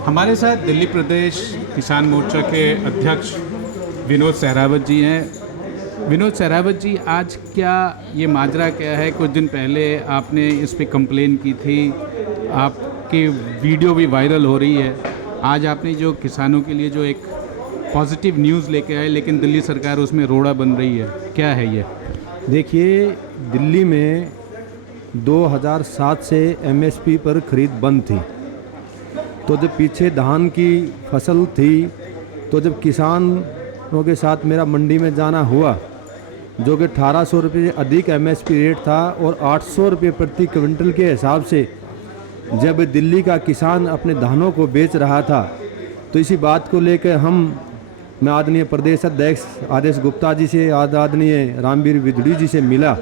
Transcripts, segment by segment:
हमारे साथ दिल्ली प्रदेश किसान मोर्चा के अध्यक्ष विनोद सहरावत जी हैं। विनोद सहरावत जी, आज क्या ये माजरा क्या है? कुछ दिन पहले आपने इस पे कंप्लेन की थी, आपकी वीडियो भी वायरल हो रही है। आज आपने जो किसानों के लिए जो एक पॉजिटिव न्यूज़ लेके आए, लेकिन दिल्ली सरकार उसमें रोड़ा बन रही है, क्या है ये? देखिए, दिल्ली में 2007 से एमएसपी पर खरीद बंद थी। तो जब पीछे धान की फसल थी, तो जब किसानों के साथ मेरा मंडी में जाना हुआ, जो कि 1800 रुपये से अधिक एमएसपी रेट था और 800 रुपये प्रति क्विंटल के हिसाब से जब दिल्ली का किसान अपने धानों को बेच रहा था, तो इसी बात को लेकर मैं आदरणीय प्रदेश अध्यक्ष आदेश गुप्ता जी से, आदरणीय रामवीर विधड़ी जी से मिला।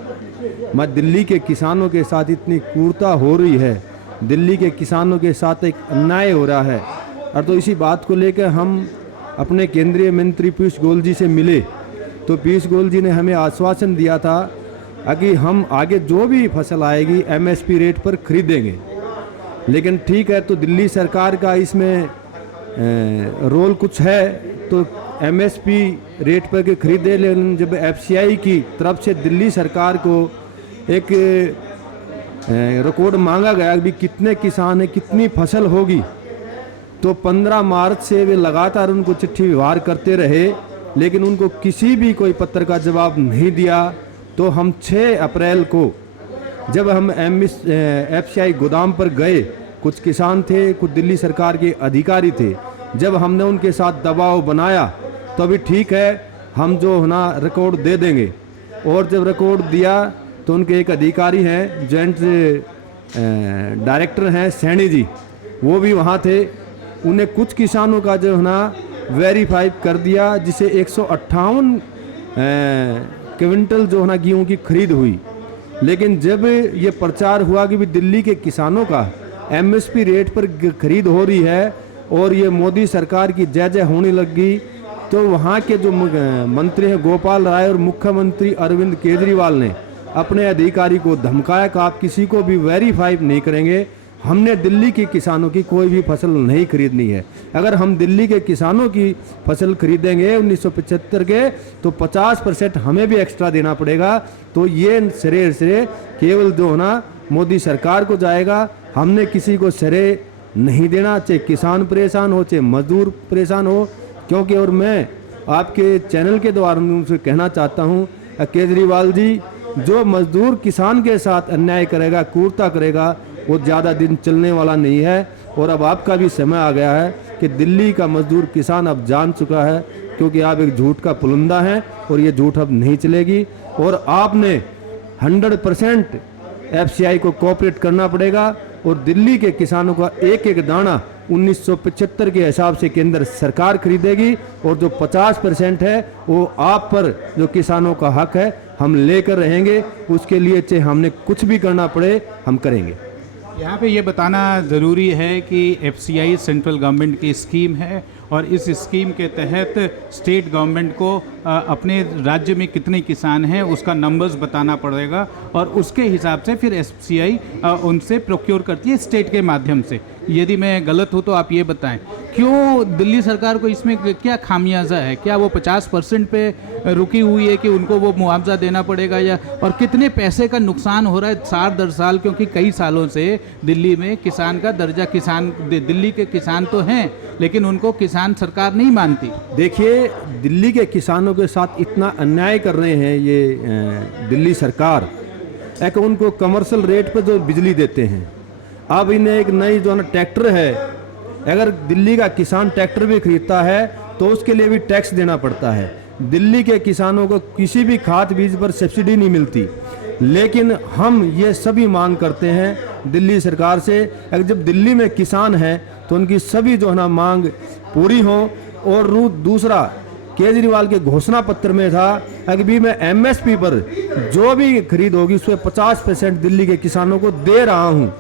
मैं दिल्ली के किसानों के साथ इतनी क्रूरता हो रही है, दिल्ली के किसानों के साथ एक अन्याय हो रहा है, और तो इसी बात को लेकर हम अपने केंद्रीय मंत्री पीयूष गोयल जी से मिले। तो पीयूष गोयल जी ने हमें आश्वासन दिया था कि हम आगे जो भी फसल आएगी एमएसपी रेट पर खरीदेंगे। लेकिन ठीक है, तो दिल्ली सरकार का इसमें रोल कुछ है, तो एमएसपी रेट पर के खरीदे। लेकिन जब एफसीआई की तरफ से दिल्ली सरकार को एक रिकॉर्ड मांगा गया कि कितने किसान हैं, कितनी फसल होगी, तो 15 मार्च से वे लगातार उनको चिट्ठी व्यवहार करते रहे, लेकिन उनको किसी भी कोई पत्र का जवाब नहीं दिया। तो हम 6 अप्रैल को जब हम एफसीआई गोदाम पर गए, कुछ किसान थे, कुछ दिल्ली सरकार के अधिकारी थे, जब हमने उनके साथ दबाव बनाया तो अभी ठीक है, हम जो है ना रिकॉर्ड दे देंगे। और जब रिकॉर्ड दिया तो उनके एक अधिकारी हैं, जॉइंट डायरेक्टर हैं सैनी जी, वो भी वहाँ थे। उन्हें कुछ किसानों का जो है ना वेरीफाई कर दिया, जिसे 158 क्विंटल जो है ना गेहूँ की खरीद हुई। लेकिन जब ये प्रचार हुआ कि भी दिल्ली के किसानों का एमएसपी रेट पर खरीद हो रही है और ये मोदी सरकार की जय जय होने लगी, तो वहाँ के जो मंत्री हैं गोपाल राय और मुख्यमंत्री अरविंद केजरीवाल ने अपने अधिकारी को धमकाया कि आप किसी को भी वेरीफाई नहीं करेंगे, हमने दिल्ली के किसानों की कोई भी फसल नहीं खरीदनी है। अगर हम दिल्ली के किसानों की फसल खरीदेंगे 1975 के, तो 50% हमें भी एक्स्ट्रा देना पड़ेगा। तो ये श्रेय केवल जो है ना मोदी सरकार को जाएगा, हमने किसी को श्रेय नहीं देना, चाहे किसान परेशान हो, चाहे मजदूर परेशान हो। क्योंकि और मैं आपके चैनल के द्वारा उनसे कहना चाहता हूँ, केजरीवाल जी, जो मजदूर किसान के साथ अन्याय करेगा, क्रूरता करेगा, वो ज़्यादा दिन चलने वाला नहीं है। और अब आपका भी समय आ गया है कि दिल्ली का मजदूर किसान अब जान चुका है, क्योंकि आप एक झूठ का पुलंदा हैं और ये झूठ अब नहीं चलेगी। और आपने 100% एफसीआई को कोऑपरेट करना पड़ेगा और दिल्ली के किसानों का एक एक दाना 1975 के हिसाब से केंद्र सरकार खरीदेगी, और जो 50% है वो आप पर जो किसानों का हक है हम लेकर रहेंगे। उसके लिए चाहे हमने कुछ भी करना पड़े हम करेंगे। यहाँ पे ये बताना ज़रूरी है कि एफसीआई सेंट्रल गवर्नमेंट की स्कीम है, और इस स्कीम के तहत स्टेट गवर्नमेंट को अपने राज्य में कितने किसान हैं उसका नंबर्स बताना पड़ेगा, और उसके हिसाब से फिर एफसीआई उनसे प्रोक्योर करती है स्टेट के माध्यम से। यदि मैं गलत हूँ तो आप ये बताएं, क्यों दिल्ली सरकार को इसमें क्या खामियाजा है? क्या वो 50% पे रुकी हुई है कि उनको वो मुआवजा देना पड़ेगा, या और कितने पैसे का नुकसान हो रहा है साल दर साल? क्योंकि कई सालों से दिल्ली में किसान का दर्जा, दिल्ली के किसान तो हैं, लेकिन उनको किसान सरकार नहीं मानती। देखिए, दिल्ली के किसानों के साथ इतना अन्याय कर रहे हैं ये दिल्ली सरकार, एक उनको कमर्शियल रेट पर जो बिजली देते हैं। अब इन्हें एक नई जो है ट्रैक्टर है, अगर दिल्ली का किसान ट्रैक्टर भी खरीदता है तो उसके लिए भी टैक्स देना पड़ता है। दिल्ली के किसानों को किसी भी खाद बीज पर सब्सिडी नहीं मिलती। लेकिन हम ये सभी मांग करते हैं दिल्ली सरकार से, अगर जब दिल्ली में किसान हैं तो उनकी सभी जो है ना मांग पूरी हो। और दूसरा, केजरीवाल के घोषणा पत्र में था कि भी मैं एमएसपी पर जो भी खरीद होगी उसमें 50% दिल्ली के किसानों को दे रहा हूँ,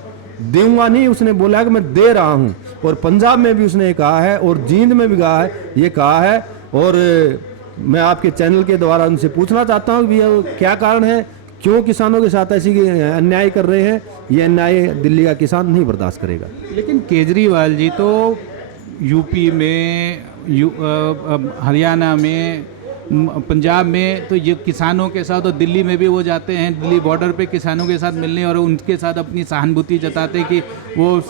दूंगा नहीं, उसने बोला कि मैं दे रहा हूँ। और पंजाब में भी उसने कहा है और जींद में भी कहा है, ये कहा है। और मैं आपके चैनल के द्वारा उनसे पूछना चाहता हूँ कि क्या कारण है, क्यों किसानों के साथ ऐसी अन्याय कर रहे हैं? ये अन्याय दिल्ली का किसान नहीं बर्दाश्त करेगा। लेकिन केजरीवाल जी तो यूपी में हरियाणा में पंजाब में तो ये किसानों के साथ, और दिल्ली में भी वो जाते हैं, दिल्ली बॉर्डर पे किसानों के साथ मिलने और उनके साथ अपनी सहानुभूति जताते कि वो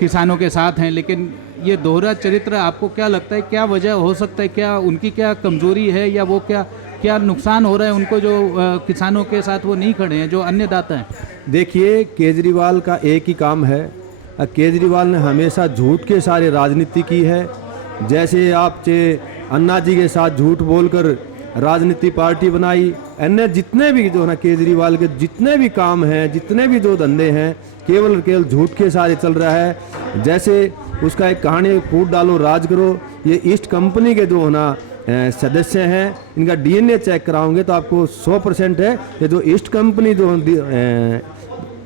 किसानों के साथ हैं। लेकिन ये दोहरा चरित्र आपको क्या लगता है, क्या वजह हो सकता है, क्या उनकी क्या कमजोरी है, या वो क्या नुकसान हो रहा है उनको जो किसानों के साथ वो नहीं खड़े हैं, जो अन्नदाता हैं? देखिए, केजरीवाल का एक ही काम है। केजरीवाल ने हमेशा झूठ के सारे राजनीति की है। जैसे आप अन्ना जी के साथ झूठ बोलकर राजनीति पार्टी बनाई। अन्य जितने भी जो है ना केजरीवाल के जितने भी काम हैं, जितने भी जो धंधे हैं, केवल झूठ के सारे चल रहा है। जैसे उसका एक कहानी, फूट डालो राज करो। ये ईस्ट कंपनी के जो है ना सदस्य हैं, इनका डीएनए चेक कराओगे तो आपको 100% है। ये जो ईस्ट कंपनी जो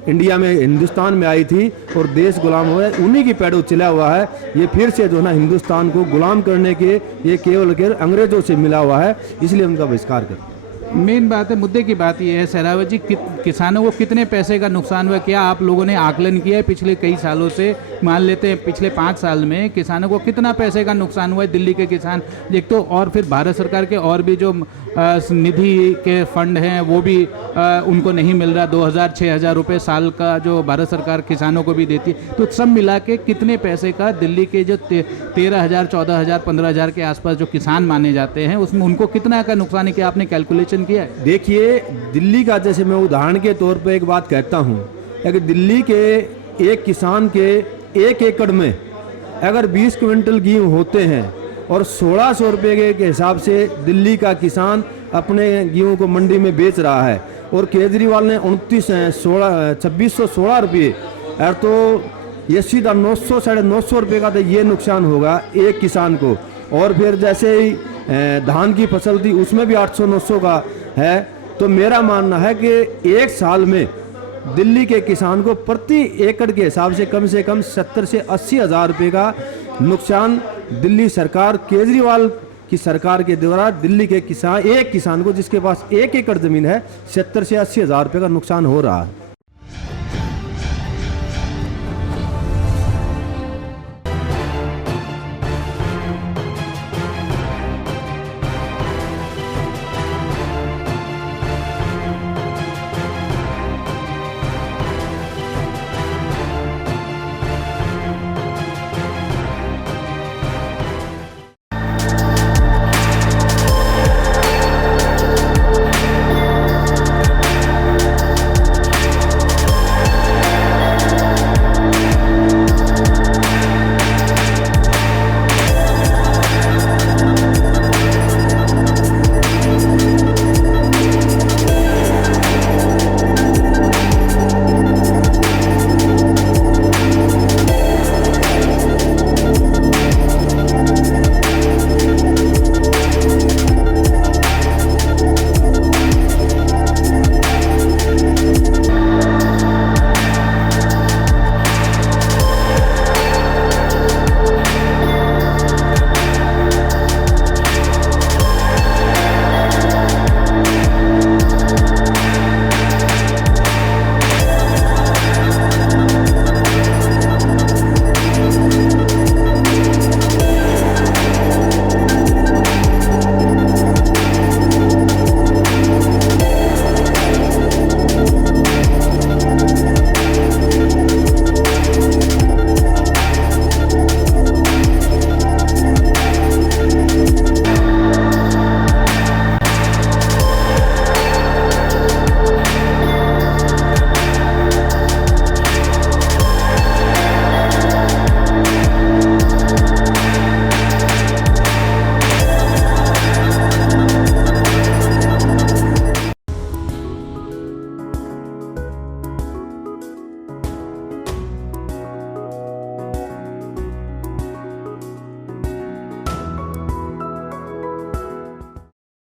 इंडिया में हिंदुस्तान में आई थी और देश गुलाम हुआ है, उन्हीं की पैरों चला हुआ है। ये फिर से जो है ना हिंदुस्तान को गुलाम करने के ये केवल अंग्रेजों से मिला हुआ है, इसलिए उनका बहिष्कार कर। मेन बात है, मुद्दे की बात यह है सहरावत जी, किसानों को कितने पैसे का नुकसान हुआ, क्या आप लोगों ने आकलन किया है पिछले कई सालों से? मान लेते हैं पिछले 5 साल में किसानों को कितना पैसे का नुकसान हुआ है? दिल्ली के किसान एक तो, और फिर भारत सरकार के और भी जो निधि के फंड हैं वो भी उनको नहीं मिल रहा। 2,000-6,000 रुपये साल का जो भारत सरकार किसानों को भी देती, तो सब मिला के कितने पैसे का दिल्ली के जो 13,000, 14,000, 15,000 के आसपास जो किसान माने जाते हैं, उसमें उनको कितना का नुकसान है? क्या आपने कैलकुलेशन किया है? देखिए, दिल्ली का जैसे मैं उदाहरण के तौर पे एक बात कहता हूँ कि दिल्ली के एक किसान के 1 एकड़ में अगर 20 क्विंटल गेहूँ होते हैं और 1,600 रुपये के हिसाब से दिल्ली का किसान अपने गेहूँ को मंडी में बेच रहा है, और केजरीवाल ने 2616 रुपये, और तो ये सीधा 900 साढ़े 900 रुपये का तो ये नुकसान होगा एक किसान को। और फिर जैसे ही धान की फसल थी उसमें भी 800-900 का है। तो मेरा मानना है कि एक साल में दिल्ली के किसान को प्रति एकड़ के हिसाब से कम 70 से 80 हज़ार रुपये का नुकसान दिल्ली सरकार, केजरीवाल की सरकार के द्वारा दिल्ली के किसान, एक किसान को जिसके पास 1 एकड़ ज़मीन है, 70 से 80 हज़ार रुपये का नुकसान हो रहा है।